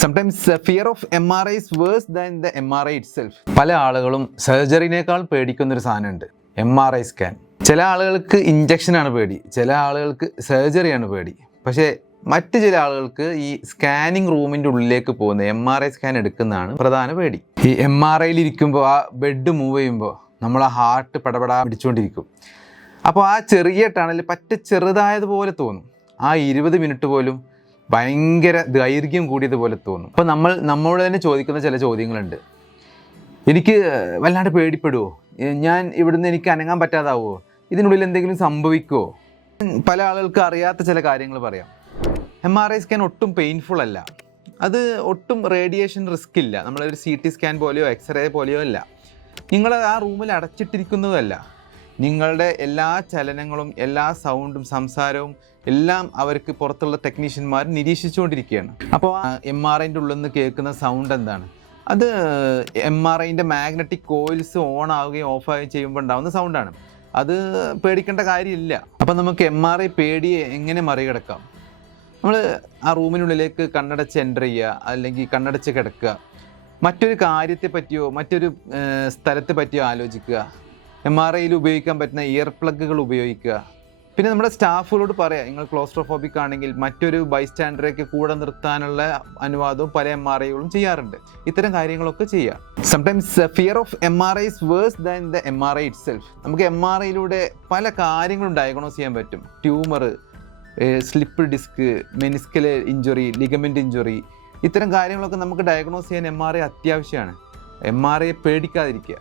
Sometimes the fear of MRI is worse than the MRI itself. പല ആളുകളും സർജറിനേക്കാൾ പേടിക്കുന്നൊരു സാധനമുണ്ട്, MRI scan. ചില ആളുകൾക്ക് ഇഞ്ചക്ഷനാണ് പേടി, ചില ആളുകൾക്ക് സർജറിയാണ് പേടി. പക്ഷേ മറ്റ് ചില ആളുകൾക്ക് ഈ സ്കാനിങ് റൂമിൻ്റെ ഉള്ളിലേക്ക് പോകുന്ന MRI സ്കാൻ എടുക്കുന്നതാണ് പ്രധാന പേടി. ഈ MRIയിൽ ഇരിക്കുമ്പോൾ ആ ബെഡ് മൂവ് ചെയ്യുമ്പോൾ നമ്മളെ ഹാർട്ട് പടപടാ പിടിച്ചുകൊണ്ടിരിക്കും. അപ്പോൾ ആ ചെറിയ ടണൽ പറ്റ ചെറുതായതുപോലെ തോന്നും. ആ 20 മിനിറ്റ് പോലും ഭയങ്കര ദൈർഘ്യം കൂടിയതുപോലെ തോന്നും. അപ്പോൾ നമ്മളോട് തന്നെ ചോദിക്കുന്ന ചില ചോദ്യങ്ങളുണ്ട്. എനിക്ക് വല്ലാണ്ട് പേടിപ്പെടുമോ? ഞാൻ ഇവിടുന്ന് എനിക്ക് അനങ്ങാൻ പറ്റാതാവുമോ? ഇതിനുള്ളിൽ എന്തെങ്കിലും സംഭവിക്കുമോ? പല ആളുകൾക്ക് അറിയാത്ത ചില കാര്യങ്ങൾ പറയാം. MRI സ്കാൻ ഒട്ടും പെയിൻഫുൾ അല്ല, അത് ഒട്ടും റേഡിയേഷൻ റിസ്ക് ഇല്ല. നമ്മളൊരു CT സ്കാൻ പോലെയോ എക്സ്റേ പോലെയോ അല്ല. നിങ്ങൾ ആ റൂമിൽ അടച്ചിട്ടിരിക്കുന്നതല്ല, നിങ്ങളുടെ എല്ലാ ചലനങ്ങളും എല്ലാ സൗണ്ടും സംസാരവും എല്ലാം അവർക്ക് പുറത്തുള്ള ടെക്നീഷ്യന്മാർ നിരീക്ഷിച്ചുകൊണ്ടിരിക്കുകയാണ്. അപ്പോൾ ആ MRIൻ്റെ ഉള്ളിൽ നിന്ന് കേൾക്കുന്ന സൗണ്ട് എന്താണ്? അത് MRIൻ്റെ മാഗ്നറ്റിക് കോയിൽസ് ഓൺ ആവുകയും ഓഫ് ആവുകയും ചെയ്യുമ്പോൾ ഉണ്ടാകുന്ന സൗണ്ടാണ്. അത് പേടിക്കേണ്ട കാര്യമില്ല. അപ്പോൾ നമുക്ക് MRI പേടിയെ എങ്ങനെ മറികടക്കാം? നമ്മൾ ആ റൂമിനുള്ളിലേക്ക് കണ്ണടച്ച് എൻ്റർ ചെയ്യുക, അല്ലെങ്കിൽ കണ്ണടച്ച് കിടക്കുക, മറ്റൊരു കാര്യത്തെ പറ്റിയോ മറ്റൊരു സ്ഥലത്തെ പറ്റിയോ ആലോചിക്കുക, MRIയിൽ ഉപയോഗിക്കാൻ പറ്റുന്ന ഇയർ പ്ലഗുകൾ ഉപയോഗിക്കുക. പിന്നെ നമ്മുടെ സ്റ്റാഫുകളോട് പറയാം, നിങ്ങൾ ക്ലോസ്ട്രോഫോബിക് ആണെങ്കിൽ മറ്റൊരു ബൈസ്റ്റാൻഡറേക്ക് കൂടെ നിർത്താനുള്ള അനുവാദവും പല MRIകളും ചെയ്യാറുണ്ട്. ഇത്തരം കാര്യങ്ങളൊക്കെ ചെയ്യാം. Sometimes fear of MRI is worse than the MRI itself. നമുക്ക് MRIയിലൂടെ പല കാര്യങ്ങളും ഡയഗ്നോസ് ചെയ്യാൻ പറ്റും. Tumour, slip disk, meniscal injury, ligament injury, ഇത്തരം കാര്യങ്ങളൊക്കെ നമുക്ക് ഡയഗ്നോസ് ചെയ്യാൻ MRI അത്യാവശ്യമാണ്. MRIയെ പേടിക്കാതിരിക്കുക.